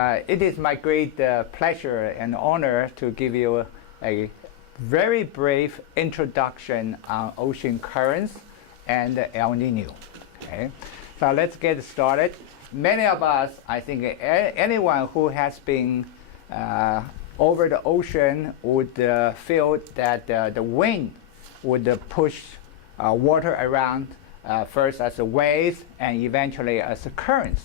it is my great pleasure and honor to give you a very brief introduction on ocean currents and El Nino. Okay? So let's get started. Many of us, I think anyone who has been over the ocean would feel that the wind would push water around first as a waves and eventually as a currents.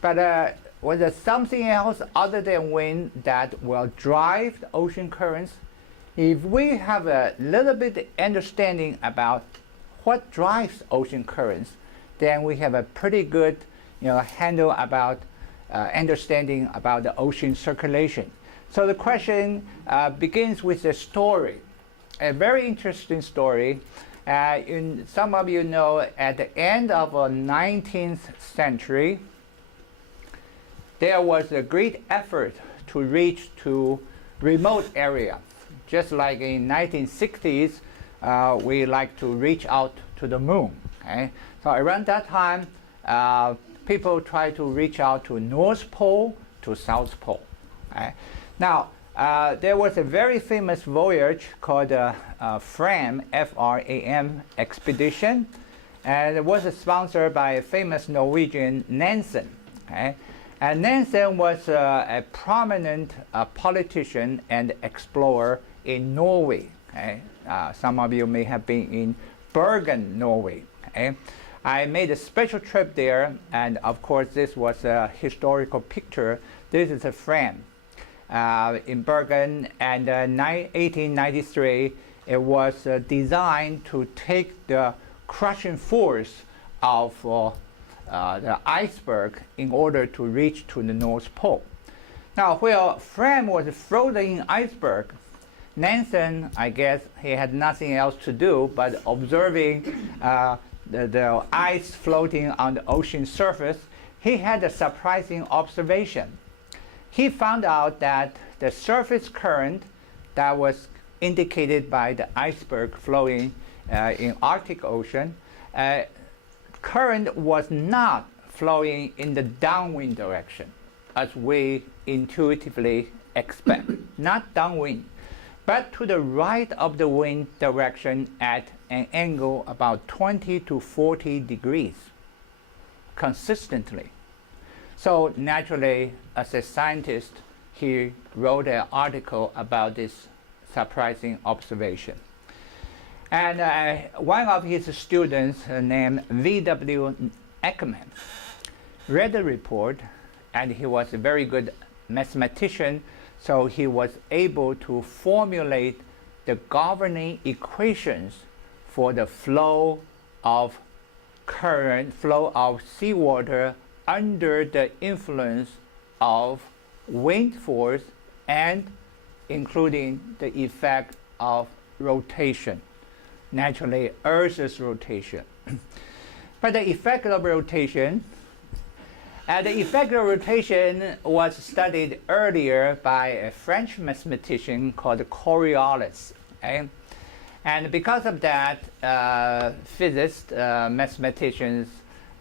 But was there something else other than wind that will drive the ocean currents? If we have a little bit understanding about what drives ocean currents, then we have a pretty good handle about understanding about the ocean circulation. So the question begins with a story, a very interesting story. Some of you know at the end of the 19th century, there was a great effort to reach to remote area. Just like in 1960s, we like to reach out to the moon. Okay? So around that time, people try to reach out to North Pole, to South Pole. Okay? Now, there was a very famous voyage called Fram, F-R-A-M expedition, and it was sponsored by a famous Norwegian Nansen. Okay? And Nansen was a prominent politician and explorer in Norway. Okay? Some of you may have been in Bergen, Norway. Okay? I made a special trip there, and of course this was a historical picture. This is a Fram in Bergen, and in 1893 it was designed to take the crushing force of the iceberg in order to reach to the North Pole. Now, while Fram was floating iceberg, Nansen, I guess, he had nothing else to do but observing the ice floating on the ocean surface. He had a surprising observation. He found out that the surface current that was indicated by the iceberg flowing in Arctic Ocean, current was not flowing in the downwind direction as we intuitively expect, not downwind, but to the right of the wind direction at an angle about 20 to 40 degrees consistently. So naturally, as a scientist, he wrote an article about this surprising observation. And one of his students named V.W. Ekman read the report, and he was a very good mathematician, so he was able to formulate the governing equations for the flow of current, flow of seawater under the influence of wind force and including the effect of rotation. Naturally, Earth's rotation. But the effect of rotation, was studied earlier by a French mathematician called Coriolis. Okay? And because of that, physicists, mathematicians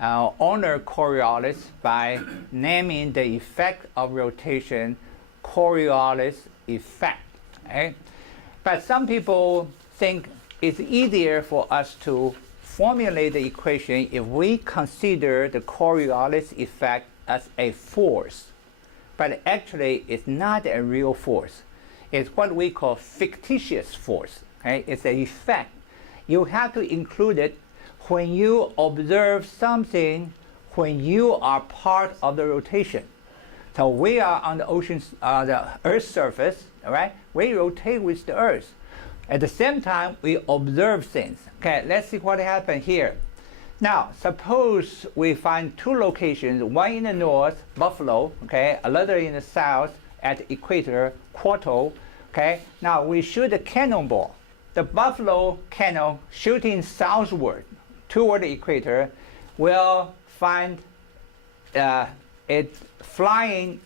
honor Coriolis by naming the effect of rotation Coriolis Effect. Okay? But some people think it's easier for us to formulate the equation if we consider the Coriolis effect as a force. But actually, it's not a real force. It's what we call fictitious force. Okay? It's an effect. You have to include it when you observe something when you are part of the rotation. So we are on the the Earth's surface, all right? We rotate with the Earth. At the same time, we observe things. Okay, let's see what happened here. Now, suppose we find two locations, one in the north, Buffalo, okay, another in the south at the equator, Quarto, okay. Now, we shoot a cannonball. The Buffalo cannon shooting southward toward the equator will find it flying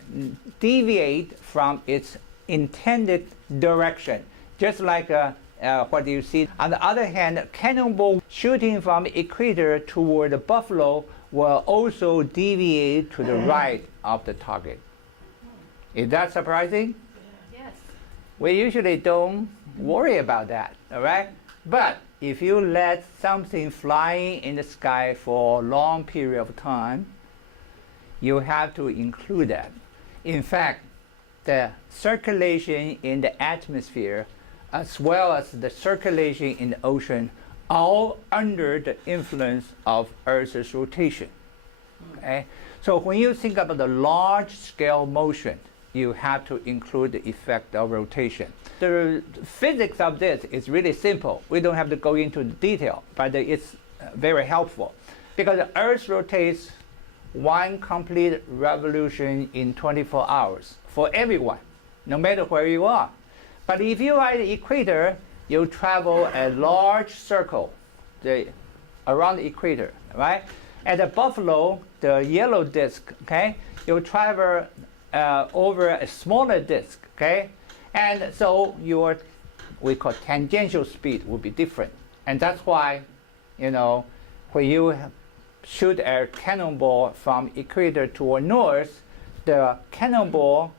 deviate from its intended direction, just like what you see. On the other hand, cannonball shooting from equator toward the Buffalo will also deviate to the right of the target. Is that surprising? Yes. We usually don't worry about that, all right? But if you let something flying in the sky for a long period of time, you have to include that. In fact, the circulation in the atmosphere as well as the circulation in the ocean all under the influence of Earth's rotation. Okay? So when you think about the large-scale motion, you have to include the effect of rotation. The physics of this is really simple. We don't have to go into the detail, but it's very helpful. Because the Earth rotates one complete revolution in 24 hours for everyone, no matter where you are. But if you are at the equator, you travel a large circle around the equator, right? At the buffalo, the yellow disk, okay, you travel over a smaller disk, okay? And so your, we call tangential speed will be different. And that's why, you know, when you shoot a cannonball from equator toward north, the cannonball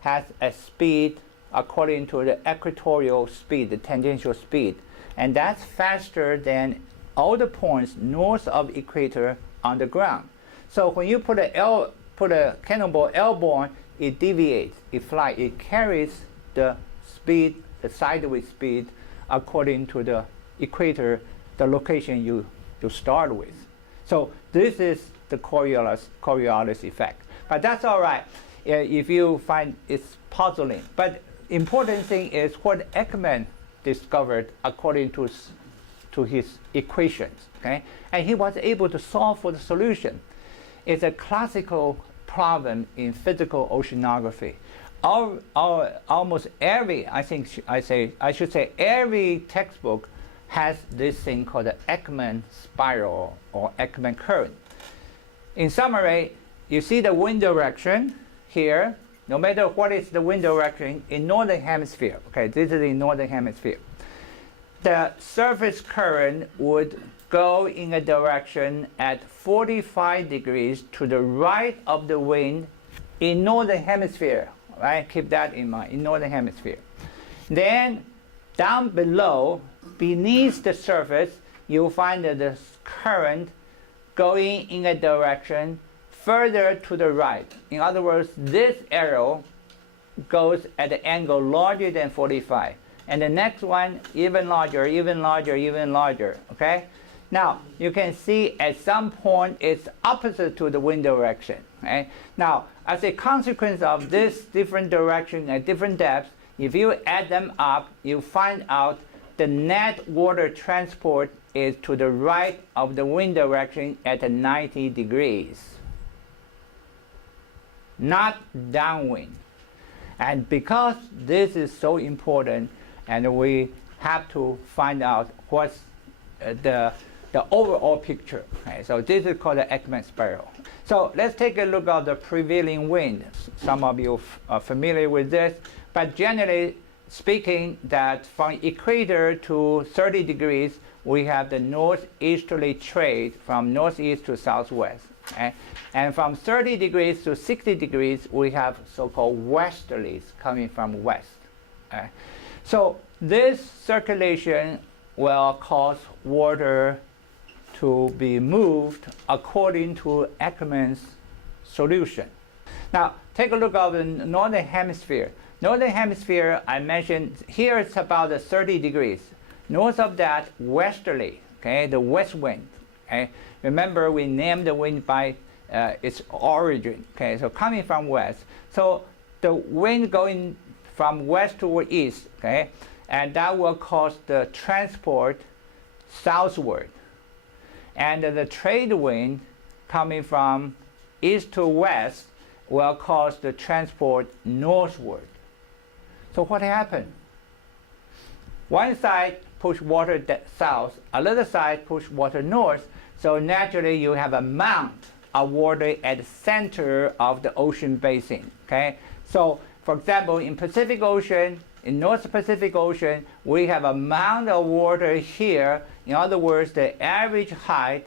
has a speed according to the equatorial speed, the tangential speed. And that's faster than all the points north of equator on the ground. So when you put a cannonball airborne, it deviates, it flies, it carries the speed, the sideways speed, according to the equator, the location you start with. So this is the Coriolis effect. But that's all right if you find it's puzzling. But important thing is what Ekman discovered according to his equations. Okay? And he was able to solve for the solution. It's a classical problem in physical oceanography. Almost every, I should say every textbook has this thing called the Ekman spiral or Ekman current. In summary, you see the wind direction here, no matter what is the wind direction in northern hemisphere. Okay, this is in northern hemisphere. The surface current would go in a direction at 45 degrees to the right of the wind in northern hemisphere. Right? Keep that in mind, in northern hemisphere. Then down below, beneath the surface, you'll find that the current going in a direction further to the right. In other words, this arrow goes at an angle larger than 45. And the next one, even larger, even larger, even larger. Okay? Now, you can see at some point it's opposite to the wind direction. Okay? Now, as a consequence of this different direction at different depths, if you add them up, you find out the net water transport is to the right of the wind direction at 90 degrees. Not downwind. And because this is so important, and we have to find out what's the overall picture. Okay, so this is called the Ekman spiral. So let's take a look at the prevailing wind. Some of you are familiar with this, but generally speaking, that from equator to 30 degrees, we have the northeasterly trade from northeast to southwest. Okay? And from 30 degrees to 60 degrees, we have so-called westerlies coming from west. Okay? So this circulation will cause water to be moved according to Ekman's solution. Now, take a look at the northern hemisphere. Northern hemisphere, I mentioned, here it's about 30 degrees. North of that, westerly, okay, the west wind. Okay? Remember, we named the wind by its origin. Okay, so coming from west. So the wind going from west toward east, okay, and that will cause the transport southward. And the trade wind coming from east to west will cause the transport northward. So what happened? One side push water south, another side push water north, so naturally you have a mound of water at the center of the ocean basin. Okay? So for example, in Pacific Ocean, in North Pacific Ocean, we have a mound of water here. In other words, the average height,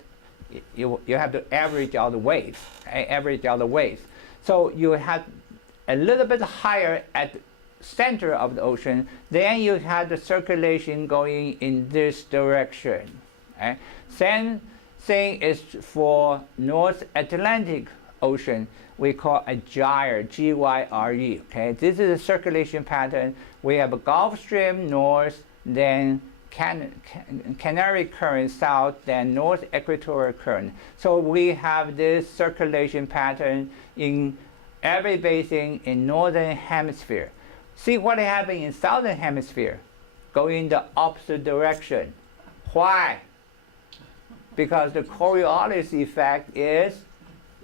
you have to average out the waves. Okay? Average out the waves. So you have a little bit higher at the center of the ocean, then you have the circulation going in this direction. Okay? Same thing is for North Atlantic Ocean. We call a gyre, G-Y-R-E. Okay? This is a circulation pattern. We have a Gulf Stream north, then Canary Current south, then North Equatorial Current. So we have this circulation pattern in every basin in Northern Hemisphere. See what happened in Southern Hemisphere? Going the opposite direction. Why? Because the Coriolis effect is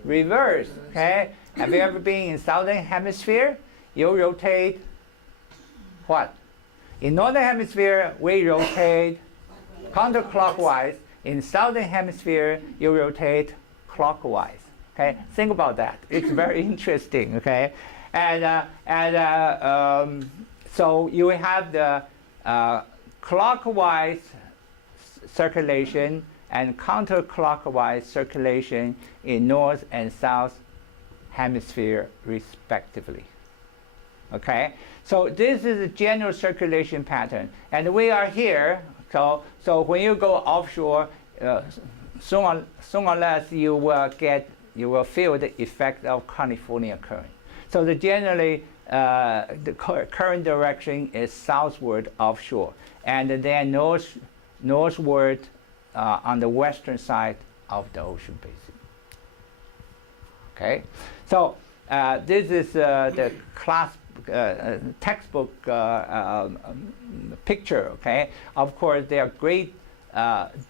reversed. Okay? Have you ever been in Southern Hemisphere? You rotate what? In Northern Hemisphere, we rotate counterclockwise. In Southern Hemisphere, you rotate clockwise. Okay? Think about that. It's very interesting. Okay? So you have the clockwise circulation and counterclockwise circulation in North and South Hemisphere respectively. Okay, so this is a general circulation pattern, and we are here. So when you go offshore, soon or less you will feel the effect of California current. So generally the current direction is southward offshore, and then northward on the western side of the ocean basin. Okay, so this is the class textbook picture. Okay, of course there are great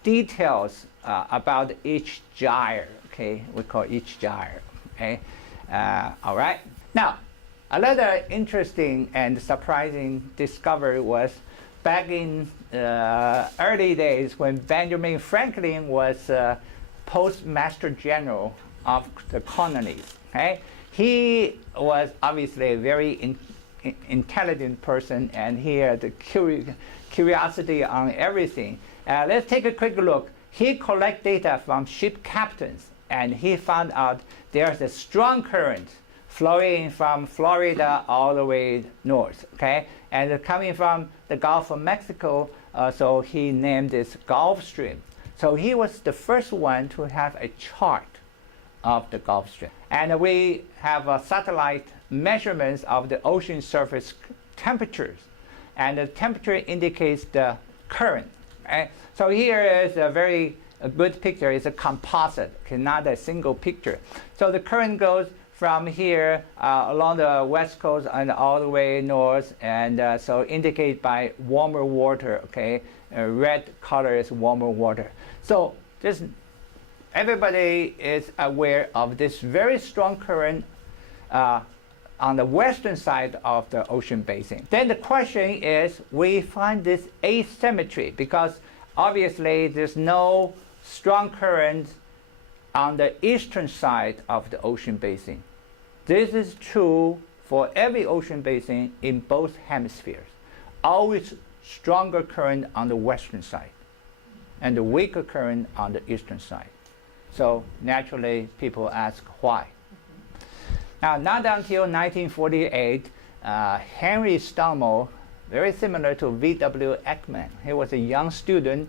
details about each gyre. Okay, we call each gyre. Okay, all right. Now, another interesting and surprising discovery was back in early days when Benjamin Franklin was Postmaster General of the colonies. Okay? He was obviously a very intelligent person, and he had the curiosity on everything. Let's take a quick look. He collected data from ship captains, and he found out there's a strong current flowing from Florida all the way north, okay? And coming from the Gulf of Mexico, so he named this Gulf Stream. So he was the first one to have a chart of the Gulf Stream. And we have satellite measurements of the ocean surface temperatures. And the temperature indicates the current. Okay? So here is a good picture. It's a composite, okay, not a single picture. So the current goes from here along the west coast and all the way north, and so indicate by warmer water. Okay, red color is warmer water. So everybody is aware of this very strong current on the western side of the ocean basin. Then the question is, we find this asymmetry because obviously there's no strong current on the eastern side of the ocean basin. This is true for every ocean basin in both hemispheres. Always stronger current on the western side and the weaker current on the eastern side. So naturally people ask why. Now, not until 1948, Henry Stommel, very similar to V.W. Ekman, he was a young student,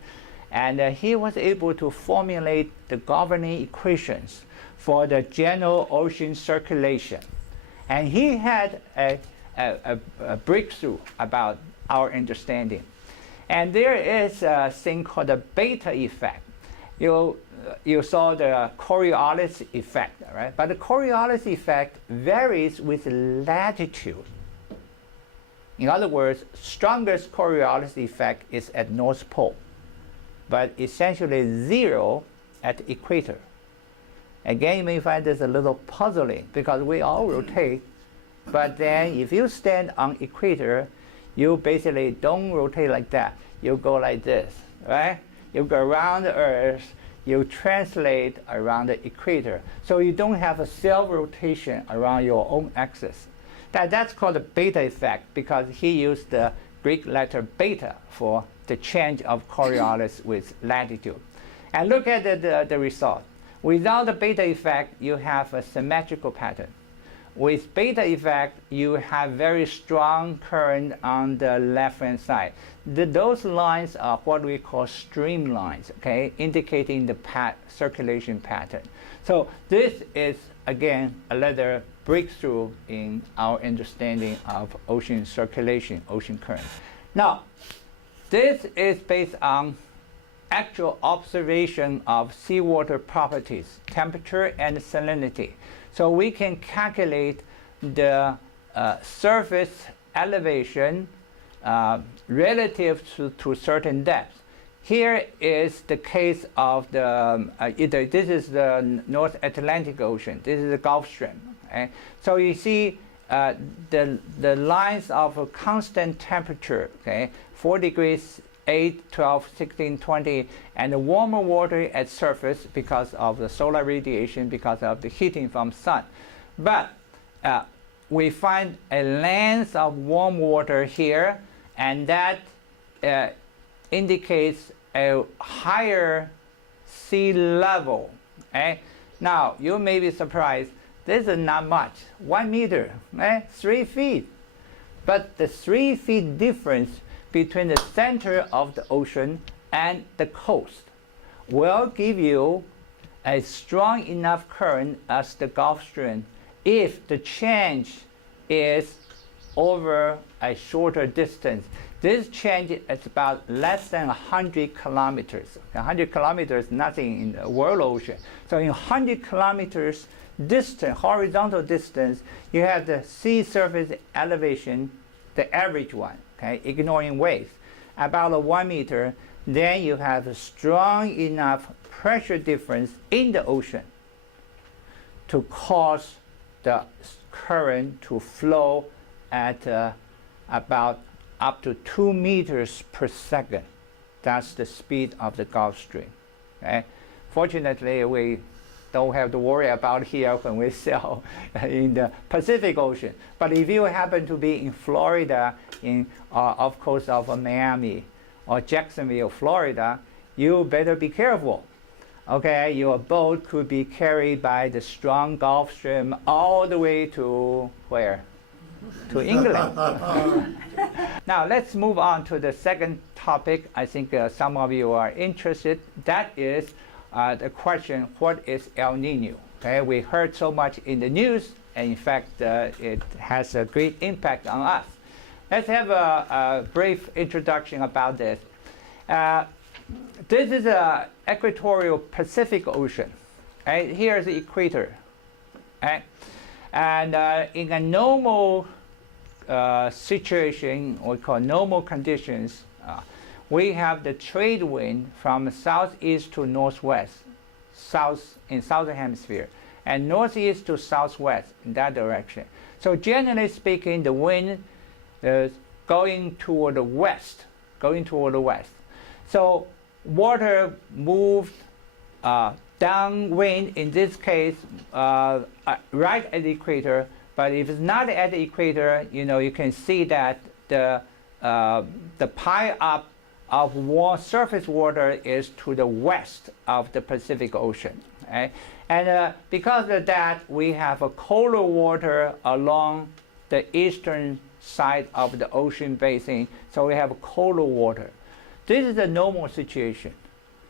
and he was able to formulate the governing equations for the general ocean circulation. And he had a breakthrough about our understanding. And there is a thing called the beta effect. You saw the Coriolis effect, right? But the Coriolis effect varies with latitude. In other words, strongest Coriolis effect is at North Pole, but essentially zero at the equator. Again, you may find this a little puzzling because we all rotate, but then if you stand on equator, you basically don't rotate like that. You go like this, right? You go around the Earth, you translate around the equator. So you don't have a self-rotation around your own axis. That's called the beta effect because he used the Greek letter beta for the change of Coriolis with latitude. And look at the result. Without the beta effect, you have a symmetrical pattern. with beta effect, you have very strong current on the left-hand side. Those lines are what we call stream lines, okay, indicating the circulation pattern. So this is, again, another breakthrough in our understanding of ocean circulation, ocean currents. Now, this is based on actual observation of seawater properties, temperature and salinity. So we can calculate the surface elevation relative to certain depths. Here is the case of the this is the North Atlantic Ocean. This is the Gulf Stream. Okay? So you see the lines of a constant temperature. Okay, 4 degrees, 8, 12, 16, 20, and the warmer water at surface because of the solar radiation, because of the heating from sun. But we find a length of warm water here, and that indicates a higher sea level. Okay? Now, you may be surprised, this is not much, 1 meter, 3 feet. But the 3 feet difference between the center of the ocean and the coast will give you a strong enough current as the Gulf Stream if the change is over a shorter distance. This change is about less than 100 kilometers. 100 kilometers, nothing in the world ocean. So in 100 kilometers distance, horizontal distance, you have the sea surface elevation, the average one, okay, ignoring waves, about 1 meter. Then you have a strong enough pressure difference in the ocean to cause the current to flow at about up to 2 meters per second. That's the speed of the Gulf Stream. Okay? Fortunately, we don't have to worry about here when we sail in the Pacific Ocean. But if you happen to be in Florida, in off coast of Miami or Jacksonville, Florida, you better be careful. Okay, your boat could be carried by the strong Gulf Stream all the way to where? To England. Now let's move on to the second topic. I think some of you are interested. That is the question, what is El Nino? Okay, we heard so much in the news, and in fact, it has a great impact on us. Let's have a brief introduction about this. This is the equatorial Pacific Ocean. Right? Here's the equator. Right? And in a normal situation, we call normal conditions, we have the trade wind from southeast to northwest, in southern hemisphere, and northeast to southwest in that direction. So generally speaking, the wind is going toward the west, So water moved downwind, in this case, right at the equator. But if it's not at the equator, you can see that the pile up of warm surface water is to the west of the Pacific Ocean. Okay? And because of that, we have a colder water along the eastern side of the ocean basin, so we have colder water. This is the normal situation.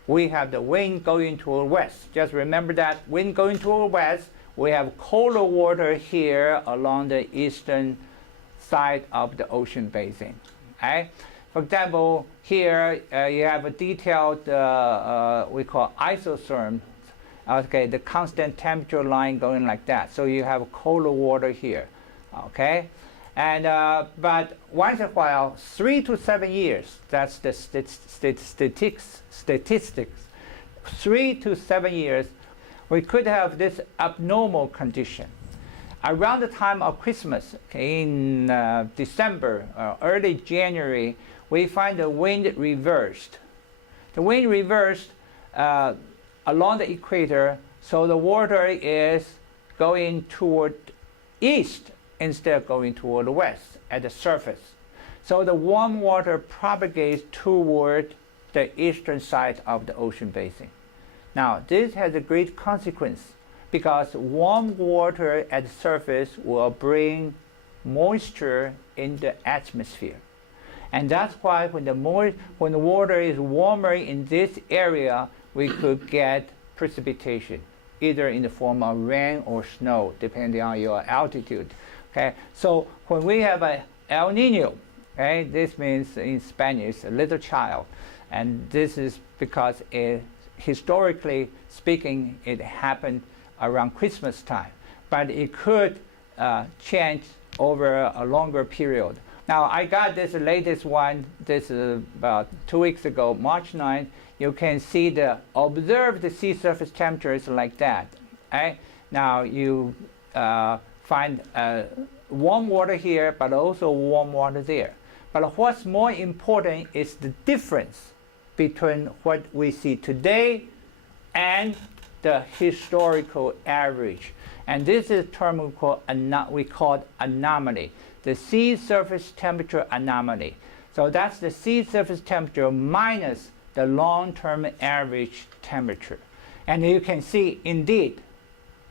We have the wind going toward west. Just remember that wind going toward west, we have colder water here along the eastern side of the ocean basin. Okay? For example, here you have a detailed, we call isotherm, okay, the constant temperature line going like that. So you have colder water here, okay? And, but once in a while, 3 to 7 years, that's the statistics, 3 to 7 years, we could have this abnormal condition. Around the time of Christmas, okay, in December, early January, we find the wind reversed. The wind reversed along the equator, so the water is going toward east instead of going toward the west at the surface. So the warm water propagates toward the eastern side of the ocean basin. Now, this has a great consequence because warm water at the surface will bring moisture in the atmosphere. And that's why when the water is warmer in this area, we could get precipitation, either in the form of rain or snow, depending on your altitude. Okay, so when we have a El Nino, okay, this means in Spanish a little child, and this is because historically speaking, it happened around Christmas time, but it could change over a longer period. Now, I got this latest one, this is about 2 weeks ago, March 9th. You can see the observed sea surface temperatures like that. Okay? Now, you find warm water here, but also warm water there. But what's more important is the difference between what we see today and the historical average. And this is a term we call anomaly, the sea surface temperature anomaly. So that's the sea surface temperature minus the long-term average temperature. And you can see, indeed,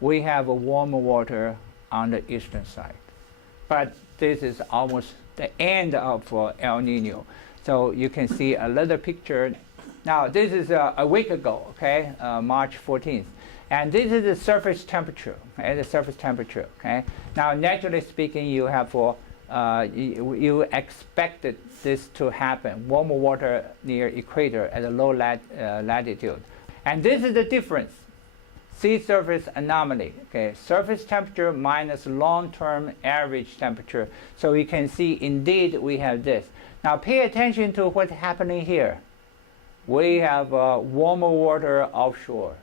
we have a warmer water on the eastern side. But this is almost the end of El Nino. So you can see a little picture. Now, this is a week ago, okay, March 14th. And this is the surface temperature, okay, the surface temperature, okay. Now, naturally speaking, you have you expected this to happen, warmer water near equator at a low latitude. And this is the difference, sea surface anomaly, okay, surface temperature minus long-term average temperature. So you can see, indeed, we have this. Now, pay attention to what's happening here. We have warmer water offshore,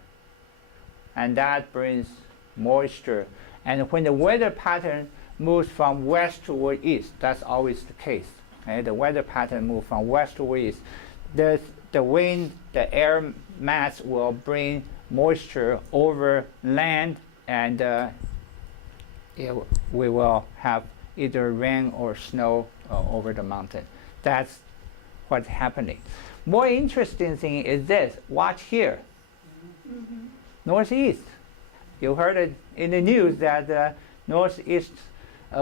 and that brings moisture. And when the weather pattern moves from west toward east, that's always the case. Okay? The weather pattern moves from west toward east. The wind, the air mass will bring moisture over land, and we will have either rain or snow over the mountain. That's what's happening. More interesting thing is this. Watch here. Mm-hmm. Northeast. You heard it in the news that the northeast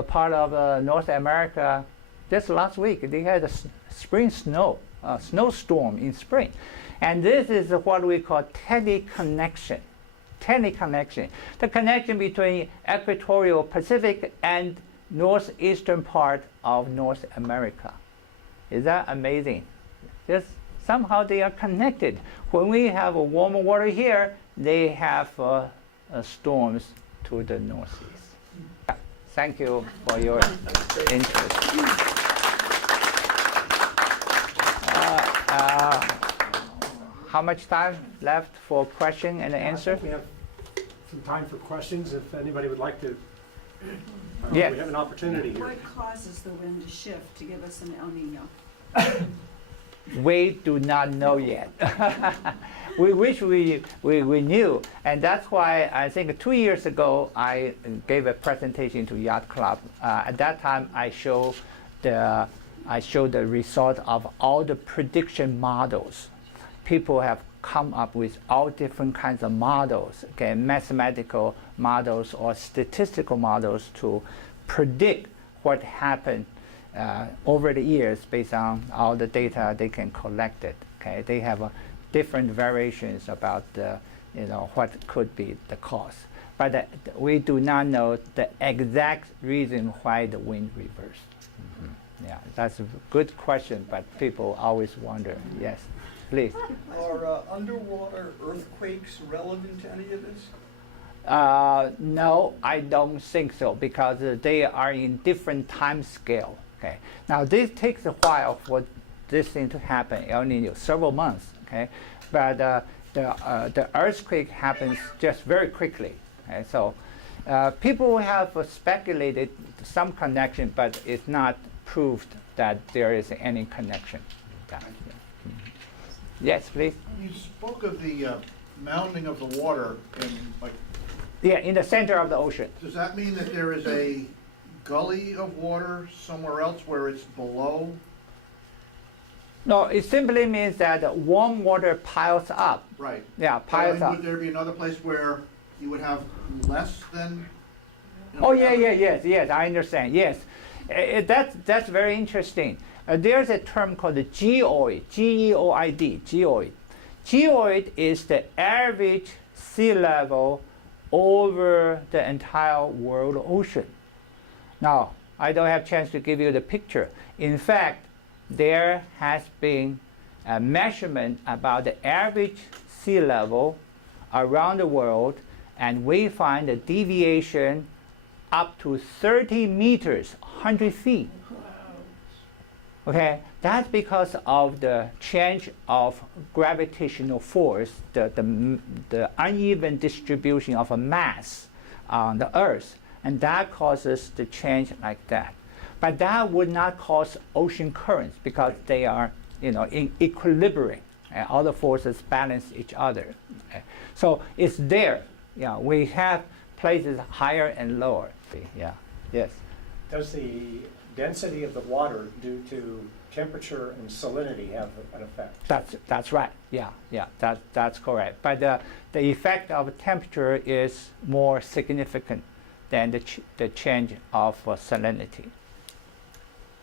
part of North America, just last week, they had a spring snowstorm in spring. And this is what we call teleconnection. Teleconnection. The connection between equatorial Pacific and northeastern part of North America. Is that amazing? Just somehow they are connected. When we have a warmer water here, they have storms to the northeast. Thank you for your interest. How much time left for question and answer? We have some time for questions if anybody would like to. Yes. We have an opportunity here. What causes the wind to shift to give us an El Nino? We do not know yet. We wish we knew, and that's why I think 2 years ago I gave a presentation to Yacht Club. At that time, I showed the result of all the prediction models. People have come up with all different kinds of models, okay, mathematical models or statistical models to predict what happened over the years based on all the data they can collect it. Okay, they have different variations about what could be the cause, but we do not know the exact reason why the wind reversed. Mm-hmm. Yeah, that's a good question, but people always wonder. Yes, please. Are underwater earthquakes relevant to any of this? No, I don't think so, because they are in different time scale. Okay. Now this takes a while for this thing to happen, El Nino, several months. Okay, but the earthquake happens just very quickly. Okay? So people have speculated some connection, but it's not proved that there is any connection. Yes, please. You spoke of the mounding of the water in the center of the ocean. Does that mean that there is a gully of water somewhere else where it's below? No, it simply means that warm water piles up. Right. Yeah, piles up. Would there be another place where you would have less than? Oh yeah, yes, I understand. Yes, that's very interesting. There's a term called the geoid, G-E-O-I-D, geoid. Geoid is the average sea level over the entire world ocean. Now, I don't have a chance to give you the picture. In fact, there has been a measurement about the average sea level around the world, and we find a deviation up to 30 meters, 100 feet. Okay, that's because of the change of gravitational force, the uneven distribution of a mass on the Earth, and that causes the change like that. But that would not cause ocean currents because they are, in equilibrium, and all the forces balance each other. Okay. So it's there. Yeah, we have places higher and lower. Yeah. Yes. Does the density of the water due to temperature and salinity have an effect? That's right. Yeah. That's correct. But the effect of temperature is more significant than the change of salinity.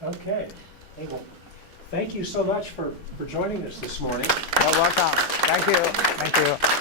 Okay. Hey, well, thank you so much for joining us this morning. You're welcome. Thank you.